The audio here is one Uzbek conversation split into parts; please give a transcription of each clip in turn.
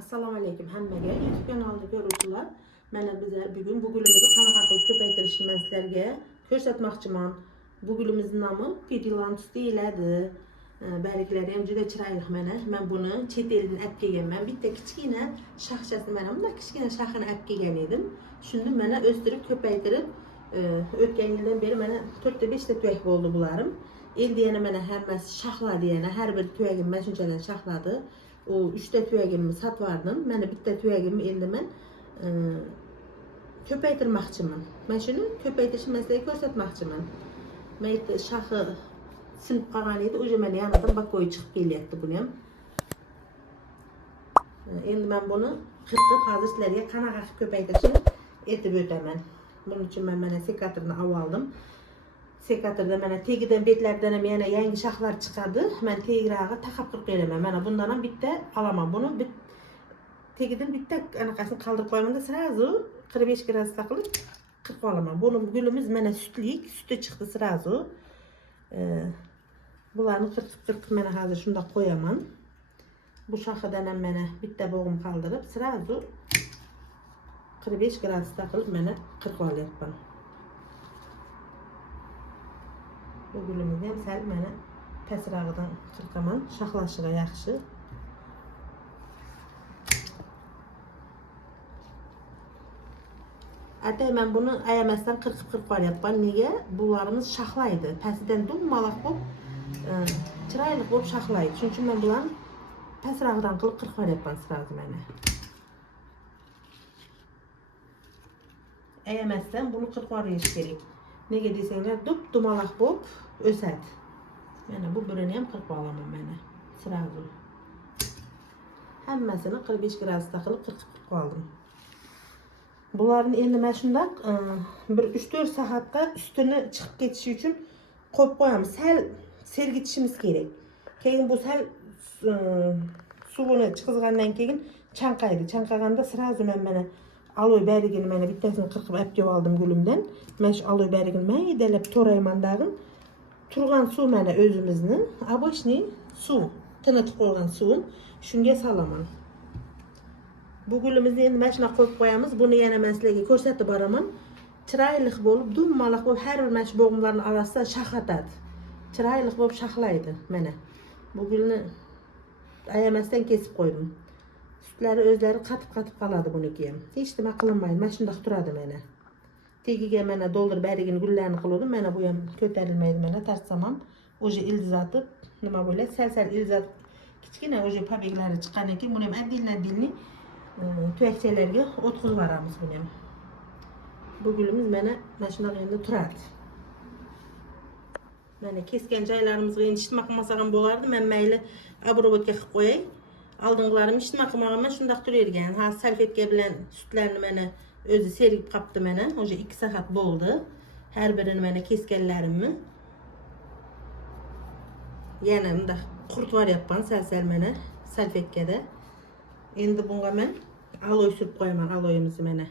Assalamu alaykum hammaga. YouTube kanalida ko'ruvchilar. Mana bizlar bugun bu gulimizni qanaqa qilib ko'paytirishni men sizlarga ko'rsatmoqchiman. Bu gulimizning nomi Pedilantus deyiladi. Barglari ham juda chiroyli mana. Men buni chet eldan olib kelganman. Bitta kichkina shaxchasini mana bunday kichkina shaxini olib kelgan edim. Shuni mana o'stirib, ko'paytirib o'tgan yildan beri mana 4 ta 5 ta tuyak bo'ldi bularim. Endi yana mana hammasi shaxladi yana. Har bir tuyagim mana shunchadan shaxladi. O 3 ta tuyagimni satvardim. Mana bitta tuyagimni endi men ko'paytirmoqchiman. Men shuni ko'paytirishni sizlarga ko'rsatmoqchiman. Men shaxi sinib qolgan edi. O'sha mana yonidan bakoy chiqib kelyapti buni ham. Endi men buni qirqib hozir sizlarga qanaqa qilib ko'paytirishni aytib o'taman. Buning uchun men mana sekatorni oldim. Sekatorda mana tegidan betlardan ham yana yangi shaxlar chiqadi. Men tegrag'i taqab qilib beraman. Mana bundan ham bitta olaman. Buni tegidan bitta anaqasini qoldirib qo'yaman-da, sirazu 45 gradusda qilib qirib olaman. Buni gulimiz mana sütlik, süti chiqdi sirazu. Bularni qirqib mana hozir shunda qo'yaman. Bu shaxidan ham mana bitta bo'g'im qoldirib sirazu 45 gradusda qilib mana qirib olyapman. Bu gulimizni ham sal mana pasrog'idan qirqaman, shaxlashiga yaxshi. Atay men buni ayamasdan qirqib qo'yapman. Nega? Bularimiz shaxlaydi. Pastidan dumaloq bo'lib, chiroyli bo'lib shaxlaydi. Shuning uchun men bularni pasrog'idan qilib qirqib qo'yapman sirasi mana. Ayamasdan buni qirqib qo'yish kerak. Nega desanglar, dumaloq bo'lib o'sadi. Mana bu birini ham qirqib olaman mana. Sirasi. Hammasini 45 gradusda qilib qirqib qoldim. Bularni endi mana shunday bir 3-4 soatga ustini chiqib ketishi uchun qo'yib qo'yamiz. Sal sergitishimiz kerak. Keyin bu sal suvini chiqizgandan keyin chanqaydi. Chanqaganda sirazu men mana aloy barigini mana bittasini qirqib olib kelib oldim gulimdan. Mana shu aloy barigini maydalab to'rayman dag'in. Turgan suv mana o'zimizni, обычный suv, tinitib qo'ygan suvim shunga solaman. Bu gulimizni endi mana shuna qo'yib qo'yamiz. Buni yana men sizlarga ko'rsatib boraman. Chiroyli bo'lib, dumaloq bo'lib, har bir mana shu bo'g'imlarning orasida shaxlatadi. Chiroyli bo'lib shaxlaydi mana. Bu gulni ayamasdan kesib qo'ydim. Sutlari o'zlari qatib qoladi buniki ham. Hech nima qilinmaydi. Mana shunday turadi mana. Tegiga mana doldir barigini gullarni qildim. Mana bu ham ko'tarilmaydi mana tarsam ham. O'sha ilzatib, nima bo'ladi? Sal ilzatib kichkina o'sha pabeglari chiqqandan keyin buni ham adilni tuyakchalarga o'tkazib yuboramiz buni ham. Bu gulimiz mana shunaqa endi turadi. Mana kesgan joylarimizga endi ishtima qilmasa ham bo'lardi. Men mayli obrovotga qilib qo'yay. Oldingilarim ishtima qilmaganman, shunday turavergan. Ha, salfetka bilan sutlarni mana o'zi sergib qopti mana. O'sha 2 soat bo'ldi. Har birini mana kesganlarimni yana bunday quritib yuboryapman sal mana salfetkada. Endi bunga men aloy surib qo'yaman, aloyimizni mana.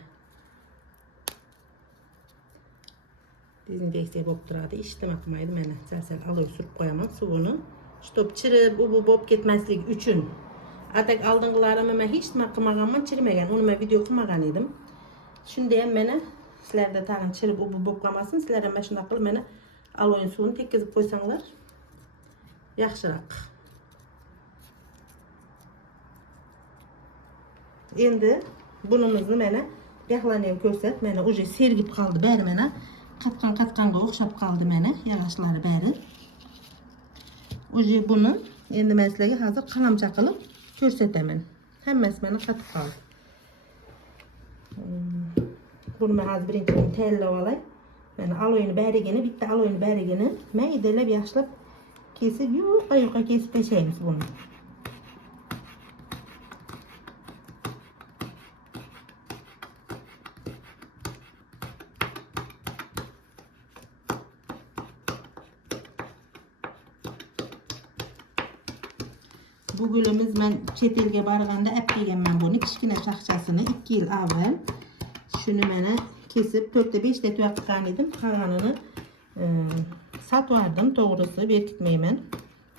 Dezinfeksiya bo'lib turadi, ishtima qilmaydi mana. Sal aloy surib qo'yaman suvini. Shtop chirib, bo'lib ketmasligi uchun. Atak oldingilarimni men hech nima qilmaganman, chirmagan. Uni men video qilmagan edim. Shunda ham mana sizlarda tag'in chirib bo'lib qolmasin, sizlar ham mana shunday qilib mana aloy suvini tekkizib qo'ysanglar yaxshiroq. Endi bunimizni mana yaxlarni ham ko'rsat. Mana o'sha sergib qoldi bari mana. Qatqanga o'xshab qoldi mana yog'ochlari bari. O'sha buni endi men sizlarga hozir qalamcha qilib ko'rsataman. Hammasi mana qatib qoldi. Buni men hozir birinchidan tayyorlab olay. Mana aloyni barigini, bitta aloyni barigini maydalab yaxshilab kesib, yo'qa kesib tashlaymiz buni. Bu gulimiz men chet elga borganda olib kelganman buni, kichkina shaxchasini 2 yil avval. Shuni mana kesib 4 ta 5 ta tuyoq qilgan edim. Qolganini sotib oldim, to'g'risi berkitmayman.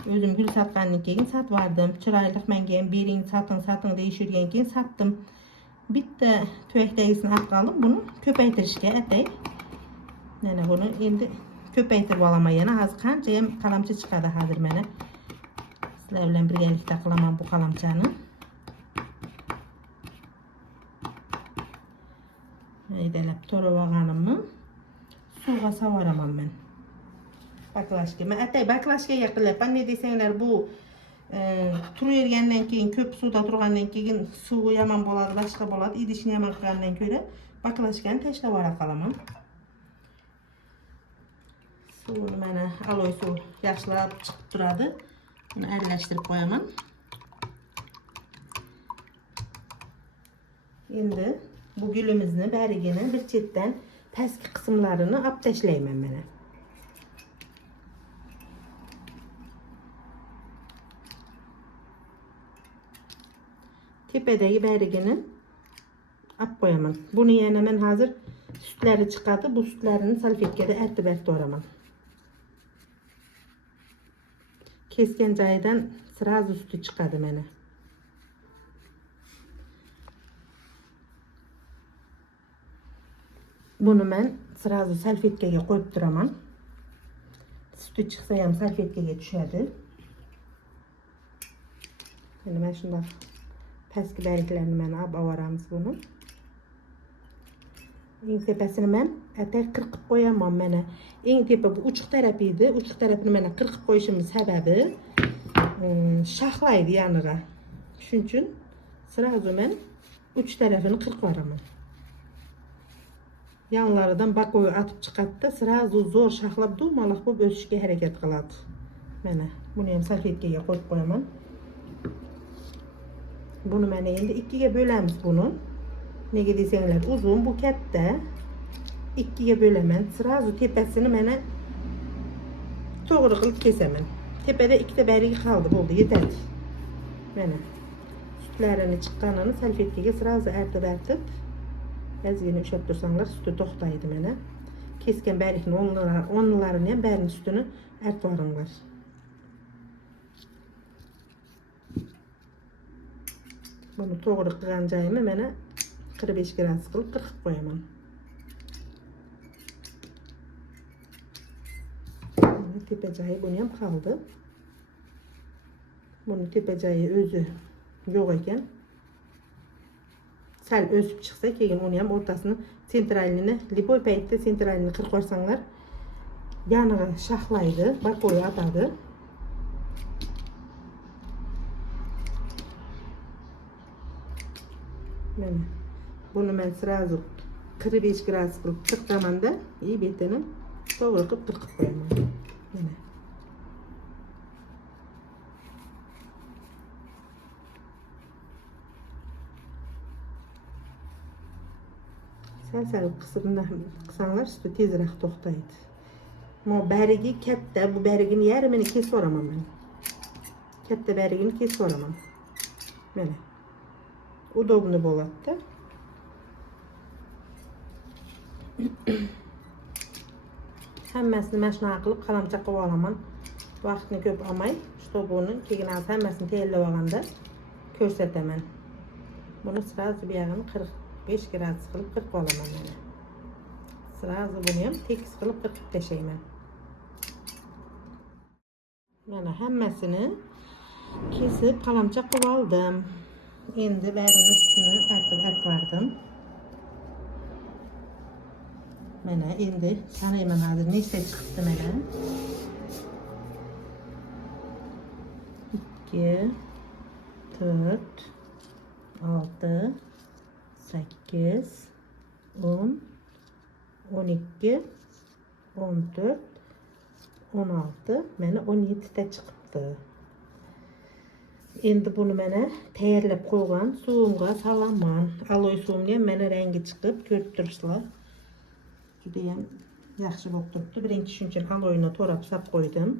Özüm gül satkandan keyin satvardım. Çıraylık mengen birin satın değişirgen keyin sattım. Bitti tüvektegisini atkalım. Bunu köpeytirişke etey. Nene bunu endi köpeytirip alamayana az kancayam kalamçı çıkadı hazır mene. Sizler bilen birgelikte kılamam bu kalamçanı. Eydelep toruvağanımı suğa savaramam ben. Baklaşka. Ben etey baklaşka yakılep. Ben ne desenler bu turu yergenden keyin köp suda turgandan keyin suğu yaman boladı, başka boladı. İdişini yaman kılgandan göre baklaşkani teşlep ara kalamam. Suunu mana aloy suv yaxshilab chiqib turadi. Buni aralashtirib qo'yaman. Endi bu gülümüzni bərigini bir chetdan pastki qismlarini olib tashlayman mana. Tepedagi bərigini olib qo'yaman. Buni yana men hozir sütlari chiqadi. Bu sütlarini salfetkada artib oraman. Kesken joyidan sразу sütü chiqadi mana. Bunu men sразу salfetkaga qo'yib turaman. Sütü chiqsa ham salfetkaga tushadi. Endi mana shunday pastki barglarini mana olib oboramiz buni. Eng tepasini men atay qirqib qo'yaman mana. Eng tepa bu uchuq tarafi edi. Uchuq tarafini mana qirqib qo'yishimiz sababi shahlaydi yoniga. Shuning uchun sразу men uch tarafini qirqib yuboraman. Yanlaridan bakoyu atıp chiqadi, sразу zo'r shahlab dumaloq bo'lib o'sishga harakat qiladi. Mana buni ham salfetkaga qo'yib qo'yaman. Bunu mana endi ikkiga bo'lamiz buni. Nega desanglar, uzun bu katta. Ikkiga bo'laman. Sразу tepasini mana to'g'ri qilib kesaman. Tepada ikkita bargi qoldi, bo'ldi, yetadi. Mana sütlarini chiqqanini salfetkaga sразу artib ozgina ushlab tursanglar sütü to'xtaydi mana. Kesken bargni o'nlarini ham barini sütini artib yuboringlar. Bunu to'g'ri qilgan joyimni mana 45 gradus qilib qirqib qo'yaman. Tepa joyi buni ham qoldi. Buni tepa joyi o'zi yo'q ekan. Sal o'sib chiqsa keyin uni ham o'rtasini sentralini, lipoy paytda sentralini qirib qo'ysanglar, yoniga shahlaydi, bakoy atadi. Mana buni men sразу 45 gradus qilib qirqamanda, betini to'g'ri qilib qirqib qo'yaman. Mana sal qismdan qilsanglar sütü tezroq to'xtaydi. Mo barigi katta, bu barigini yarmini kesib yuboraman men. Katta barigini kesib yuboraman. Mana udobni bo'ladi. Hammasini mana shunaqa qilib qalamcha qilib olaman. Vaqtni ko'p olmay, shtobuni keyin hammasini tayyorlab olganda ko'rsataman. Buni sразу bu yog'ini 45 gradus qilib qirqib olaman mana. Sразу buni ham tekis qilib qirqib tashlayman. Mana hammasini kesib qalamcha qilib oldim. Endi barini üstüne artib vardım. Mana endi sanayman hozir nechta chiqibdi mana. 2 4 6 8 10 12 14 16 mana 17 ta chiqibdi. Endi buni mana tayyorlab qo'ygan suvimga salaman. Aloy suvimni ham mana rangi chiqib, ko'rib turibsizlar. Juda ham yaxshi bo'lib turibdi. Birinchi shuncha aloyni to'rab sap qo'ydim.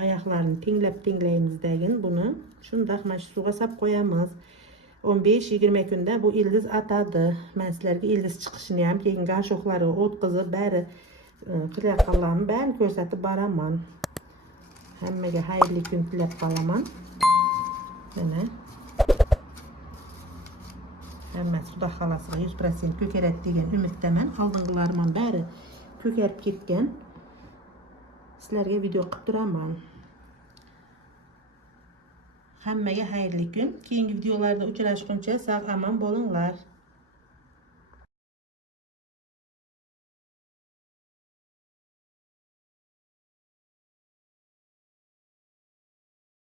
Oyoqlarini tenglab-tenglaymizdan buni shunday mana shu suvga sap qo'yamiz. 15-20 kunda bu ildiz atadi. Men sizlarga ildiz chiqishini ham, keyin gashoqlari o'tkazib, bari qilayotganlarni barini ko'rsatib boraman. Hammaga hayırlı gün tilep qalaman. Mana. Hammasi Xudo xolasiga 100% ko'karadi degan umiddaman. Oldingilarman bari ko'karib ketgan. Sizlarga video qilib turaman. Hammaga hayırlı gün. Keyingi videolarda uchrashguncha sog' omon bo'linglar.